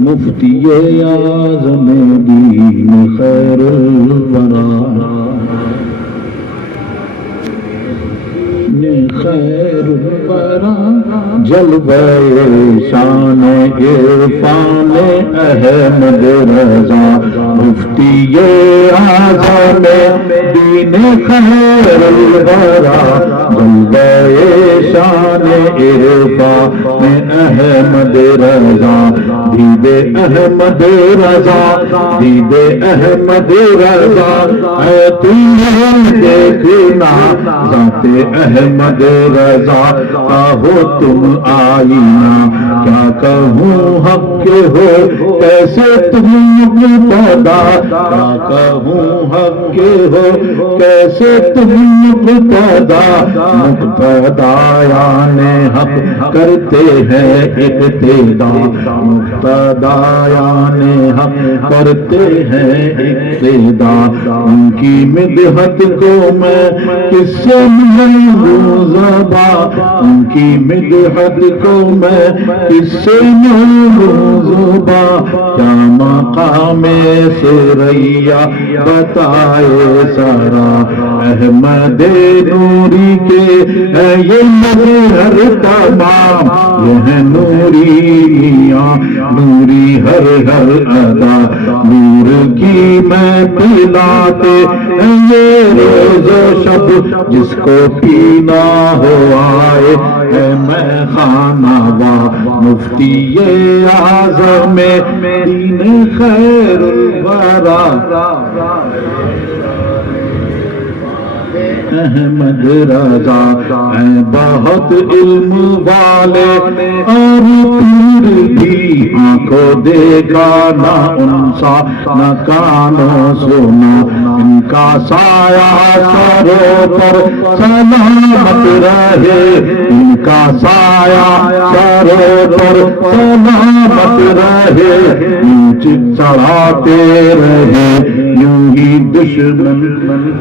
مفتی اعظم دین خیر الورا خیر الورا جلوہ شان عرفان احمد رضا مفتی اعظم دین خیر الورا جلوہ شان عرفان احمد رضا دید احمد رضا دید احمد رضا اے تمہیں دیکھنا ذات احمد رضا کا ہو تم آئینہ کیا کہوں حق کے ہو کیسے تم مبتدا کیا کہوں حق کے ہو کیسے تم مبتدا مقتدیان حق کرتے ہیں اقتدا مقتدیان حق کرتے ہیں اقتدا ان کی مدحت کو میں کس سے ان کی مدحت کو میں کس سے زبا کیا مقام سریا بتائے سارا احمد نوری کے ہے یہ مظہر تمام یہ ہے نوریاں نوری ہر ہر ادا نور کی میں پلاتے یہ روز و شب جس کو پینا ہو آئے ہے میں خانہ وا مفتی اعظم دین خیر الورا احمد رضا ہیں بہت علم والے اور پھر بھی آنکھوں دیکھا نہ انسا نہ کانوں سنا ان کا سایہ سروں پر سلامت رہے ان کا سایہ سروں پر سلامت رہے چڑھاتے رہے یوں ہی دشمن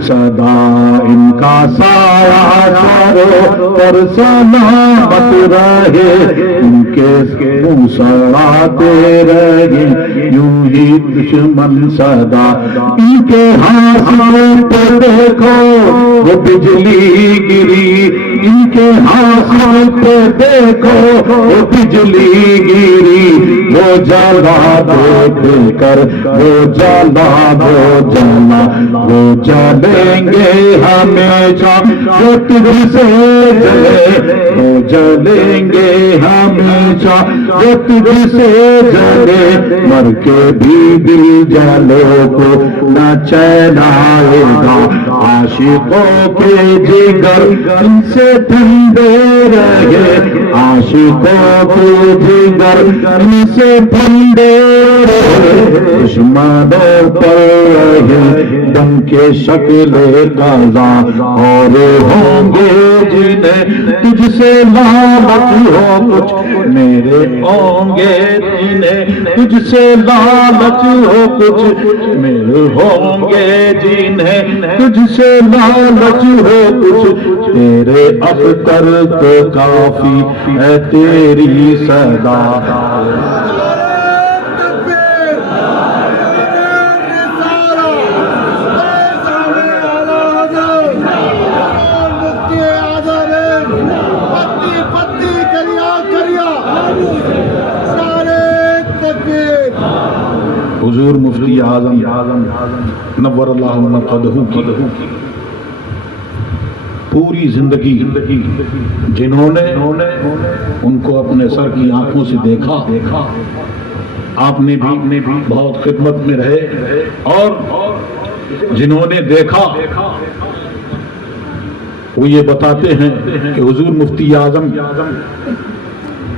صدا ان کا سایہ سروں پر سلامت رہے ان کے منہ سڑاتے رہے یوں ہی دشمن صدا ان کے ہاتھوں پہ دیکھو وہ بجلی گری ان کے ہاتھوں پہ دیکھو وہ بجلی گری وہ جلا دیکھ کر وہ جلا وہ جلا وہ جلیں گے ہمیشہ جو تجھ سے جلے وہ جلیں گے ہمیشہ جو تجھ سے جلے مر کے بھی دل جلوں کو نہ چین آئے گا عاشقوں کے جگر ان سے ٹھنڈے رہے عاشقوں کے جگر ان سے ٹھنڈے دشمنوں پر رہے دم کے شکل قضا اور ہوں گے جنہیں تجھ سے لالچ ہو کچھ میرے ہوں گے جنہیں تجھ سے لالچ ہو کچھ میرے ہوں گے جنہیں تجھ سے لالچ ہو کچھ تیرے اختر تو کافی ہے تیری صدا حضور مفتی اعظم نور اللہ مقدہ کی پوری زندگی جنہوں نے ان کو اپنے سر کی آنکھوں سے دیکھا آپ نے بھی بہت خدمت میں رہے اور جنہوں نے دیکھا وہ یہ بتاتے ہیں کہ حضور مفتی اعظم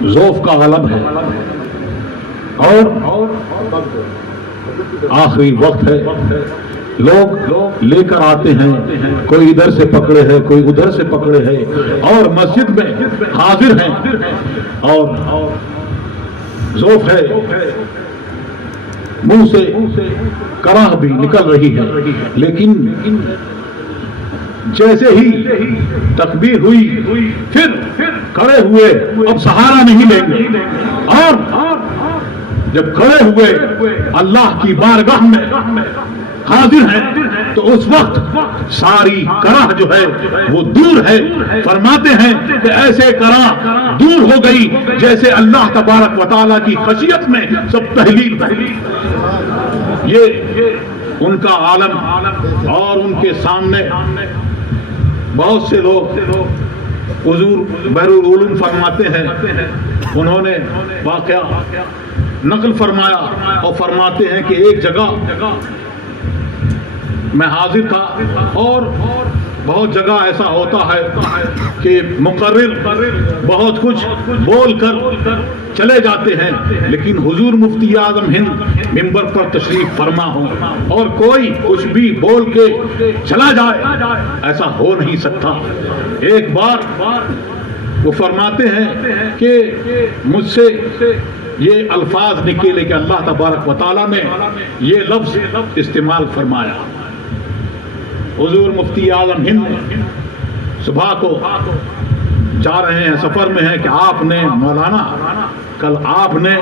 ذوف کا غلب ہے اور آخری وقت ہے لوگ لے کر آتے ہیں کوئی ادھر سے پکڑے ہے کوئی ادھر سے پکڑے ہے اور مسجد میں حاضر ہیں اور ذوف ہے منہ سے کراہ بھی نکل رہی ہے لیکن جیسے ہی تکبیر ہوئی پھر کھڑے ہوئے اب سہارا نہیں لیں گے جب کھڑے ہوئے اللہ کی بارگاہ میں حاضر ہیں تو اس وقت ساری کرہ جو ہے وہ دور ہے. فرماتے ہیں کہ ایسے کرہ دور ہو گئی جیسے اللہ تبارک و تعالیٰ کی خشیت میں سب تحلیل. یہ ان کا عالم. اور ان کے سامنے بہت سے لوگ حضور بحر العلوم فرماتے ہیں, انہوں نے واقعہ نقل فرمایا اور فرماتے ہیں کہ ایک جگہ میں حاضر تھا, اور بہت جگہ ایسا ہوتا ہے کہ مقرر بہت کچھ بول کر چلے جاتے ہیں, لیکن حضور مفتی اعظم ہند ممبر پر تشریف فرما ہو اور کوئی کچھ بھی بول کے چلا جائے, ایسا ہو نہیں سکتا. ایک بار وہ فرماتے ہیں کہ مجھ سے یہ الفاظ نکلے کہ اللہ تبارک و تعالیٰ نے یہ لفظ استعمال فرمایا. حضور مفتی اعظم ہند صبح کو جا رہے ہیں, سفر میں ہیں کہ آپ نے مولانا کل آپ نے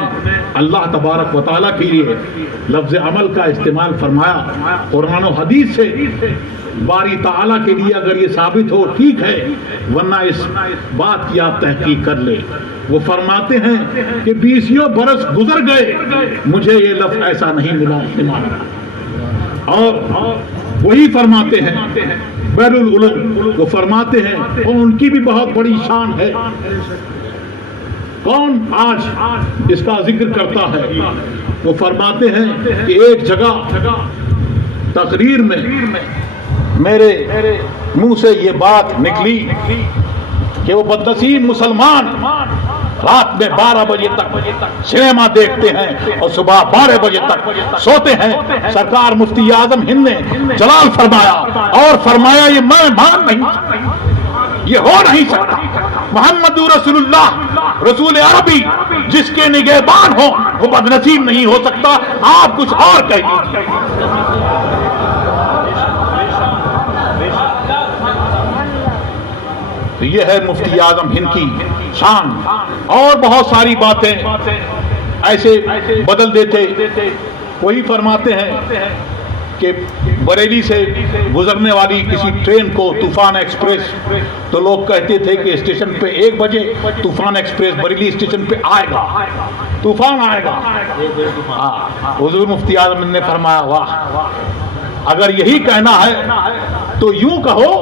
اللہ تبارک و تعالیٰ کے لیے لفظ عمل کا استعمال فرمایا. قرآن و حدیث سے باری تعالیٰ کے لیے اگر یہ ثابت ہو ٹھیک ہے, ورنہ اس بات کی آپ تحقیق کر لیں. وہ فرماتے ہیں کہ 20 برس گزر گئے, مجھے یہ لفظ ایسا نہیں ملا. اور وہی فرماتے ہیں بحر العلوم, وہ فرماتے ہیں اور ان کی بھی بہت بڑی شان ہے. کون آج اس کا ذکر کرتا ہے؟ وہ فرماتے ہیں کہ ایک جگہ تقریر میں میرے منہ سے یہ بات نکلی کہ وہ بدنصیب مسلمان رات میں 12 بجے تک سنیما دیکھتے ہیں اور صبح 12 بجے تک سوتے ہیں. سرکار مفتی اعظم ہند نے جلال فرمایا اور فرمایا یہ میں مان نہیں سکتا, یہ ہو نہیں سکتا. محمد رسول اللہ رسول عربی جس کے نگہبان ہو وہ بدنصیب نہیں ہو سکتا. آپ کچھ اور کہہ دیجیے. یہ ہے مفتی اعظم ہند کی شان. اور بہت ساری باتیں ایسے بدل دیتے. وہی فرماتے ہیں کہ بریلی سے گزرنے والی کسی ٹرین کو طوفان ایکسپریس, تو لوگ کہتے تھے کہ اسٹیشن پہ 1 بجے طوفان ایکسپریس بریلی اسٹیشن پہ آئے گا, طوفان آئے گا. حضور مفتی اعظم نے فرمایا واہ, اگر یہی کہنا ہے تو یوں کہو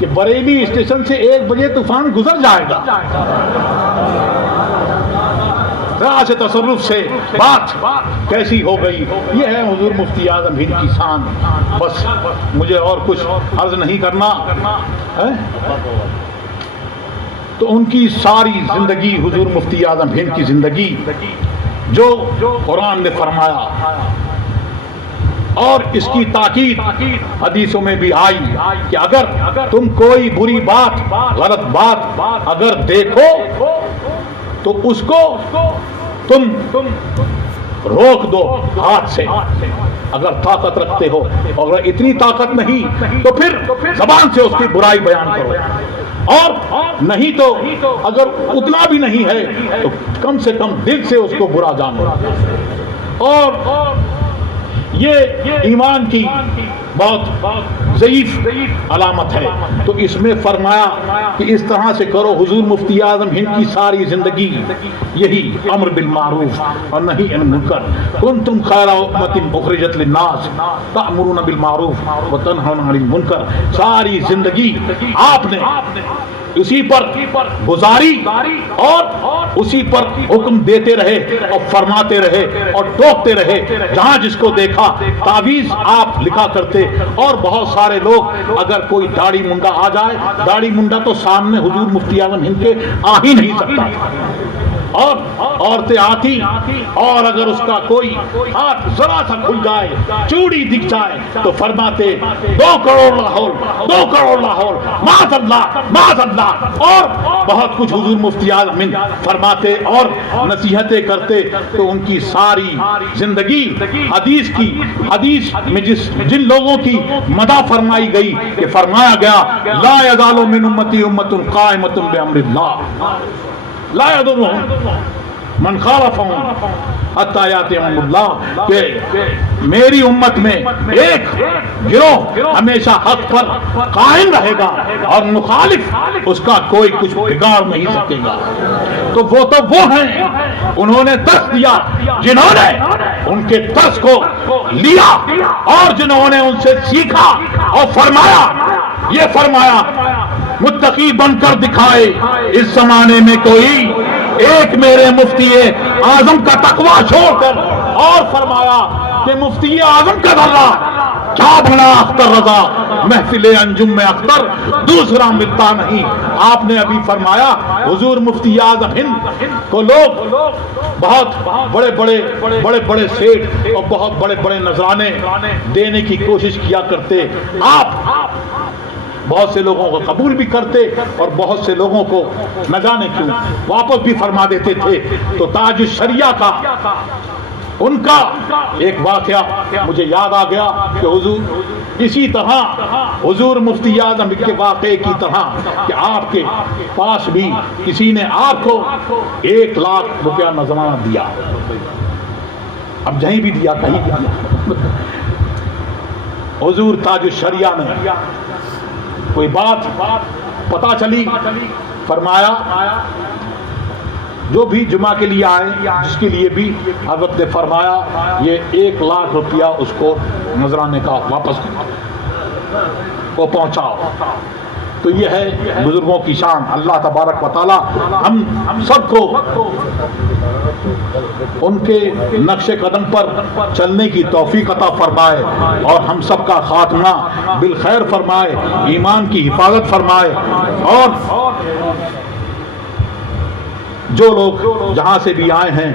کہ بریلی اسٹیشن سے 1 بجے طوفان گزر جائے گا. ذرا سے تصرف سے بات کیسی ہو گئی. یہ ہے حضور مفتی اعظم ہند کی شان. بس مجھے اور کچھ عرض نہیں کرنا ہے. تو ان کی ساری زندگی, حضور مفتی اعظم ہند کی زندگی جو قرآن نے فرمایا, اور اس کی تاکید حدیثوں میں بھی آئی کہ اگر تم کوئی بری بات, غلط بات اگر دیکھو تو اس کو تم روک دو ہاتھ سے, اگر طاقت رکھتے ہو. اور اگر اتنی طاقت نہیں تو پھر زبان سے اس کی برائی بیان کرو, اور نہیں تو اگر اتنا بھی نہیں ہے تو کم سے کم دل سے اس کو برا جانو. اور یہ ایمان کی بہت ضعیف علامت ہے. تو اس میں فرمایا کہ اس طرح سے کرو. حضور مفتی اعظم ہند کی ساری زندگی یہی امر بالمعروف اور نہی عن المنکر. کنتم خیر امۃ اخرجت للناس تأمرون بالمعروف وتنہون عن المنکر. ساری زندگی آپ نے اسی پر گزاری اور اسی پر حکم دیتے رہے اور فرماتے رہے اور ٹوکتے رہے. جہاں جس کو دیکھا تعویذ آپ لکھا کرتے. اور بہت سارے لوگ اگر کوئی داڑھی منڈا آ جائے, داڑھی منڈا تو سامنے حضور مفتی اعظم ہند کے آ ہی نہیں سکتا, اور عورتیں آتی, اور اگر اس کا کوئی ہاتھ ذرا سا کھل جائے, چوڑی دکھ جائے, تو فرماتے 2 کروڑ لاہور, 2 کروڑ لاہور, معاذ اللہ, معاذ اللہ. اور بہت کچھ حضور مفتی اعظم ہند فرماتے اور نصیحتیں کرتے. تو ان کی ساری زندگی حدیث میں جن لوگوں کی مدح فرمائی گئی کہ فرمایا گیا لا یزال من امتی امۃ قائمۃ بامر اللہ لا یضرهم من خالفهم حتی یاتیہم اللہ، کہ میری امت میں ایک گروہ ہمیشہ حق پر قائم رہے گا اور مخالف اس کا کوئی کچھ بگاڑ نہیں سکے گا۔ تو وہ ہیں، انہوں نے درس دیا جنہوں نے ان کے درس کو لیا اور جنہوں نے ان سے سیکھا اور فرمایا، یہ فرمایا متقی بن کر دکھائے اس زمانے میں کوئی ایک میرے مفتی اعظم کا تقوی چھوڑ کر، اور فرمایا کہ مفتی اعظم کا ذرہ کیا بنا اختر رضا، محفل انجم میں اختر دوسرا ملتا نہیں۔ آپ نے ابھی فرمایا حضور مفتی اعظم ہند کو لوگ بہت بڑے بڑے سیٹ اور بہت بڑے بڑے نذرانے دینے کی کوشش کیا کرتے، آپ بہت سے لوگوں کو قبول بھی کرتے اور بہت سے لوگوں کو نہ جانے کیوں واپس بھی فرما دیتے تھے۔ تو تاج الشریعہ کا ان کا ایک واقعہ مجھے یاد آ گیا کہ حضور اسی طرح حضور مفتی اعظم کے واقعے کی طرح کہ آپ کے پاس بھی کسی نے آپ کو 1 لاکھ روپیہ نذرانہ دیا، اب جہیں بھی دیا کہیں بھی دیا، حضور تاج الشریعہ نے کوئی بات پتا چلی، فرمایا جو بھی جمعہ کے لیے آئے، جس کے لیے بھی حضرت نے فرمایا یہ 1 لاکھ روپیہ اس کو نذرانے کا واپس کو پہنچاؤ۔ تو یہ ہے بزرگوں کی شان۔ اللہ تبارک و تعالی ہم سب کو ان کے نقش قدم پر چلنے کی توفیق عطا فرمائے اور ہم سب کا خاتمہ بالخیر فرمائے، ایمان کی حفاظت فرمائے، اور جو لوگ جہاں سے بھی آئے ہیں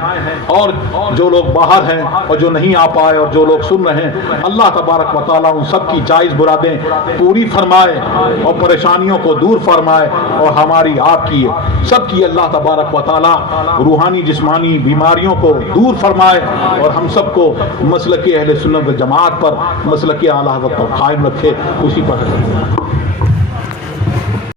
اور جو لوگ باہر ہیں اور جو نہیں آ پائے اور جو لوگ سن رہے ہیں، اللہ تبارک و تعالیٰ ان سب کی جائز مرادیں پوری فرمائے اور پریشانیوں کو دور فرمائے، اور ہماری آپ کی سب کی اللہ تبارک و تعالیٰ روحانی جسمانی بیماریوں کو دور فرمائے اور ہم سب کو مسلک اہل سنت و جماعت پر، مسلک اعلی حضرت پر قائم رکھے، اسی پر